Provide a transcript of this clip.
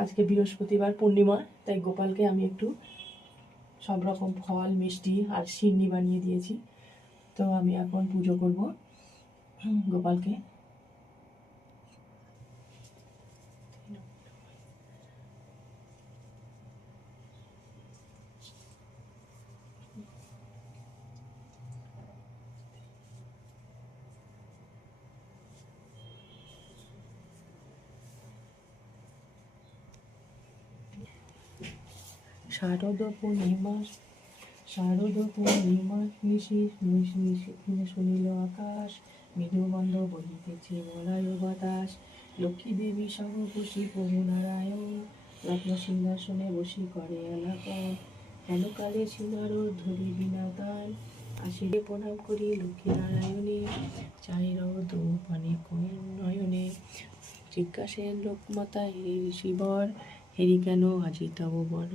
আজকে বৃহস্পতিবার পূর্ণিমা, তাই গোপালকে আমি একটু সব রকম ফল মিষ্টি আর সিন্নি বানিয়ে দিয়েছি। তো আমি এখন পুজো করব গোপালকে। শারদ পূর্ণিমা নিশি শুনিল আকাশ, মৃদুগন্ধ বহিতেছে মলয় বাতাস। লক্ষ্মী দেবী সহ বসি প্রভু নারায়ণ, রত্ন সিংহাসনে বসি করে আলাপন। হেনকালে সিনার ধরি বিনাতান, আসিরে প্রণাম করি লক্ষ্মী নারায়ণে। চাই রদ পানি নয়নে, জিজ্ঞাসেন লোকমাতা হেরি শিবর, হেরি কেন আজি তব বন।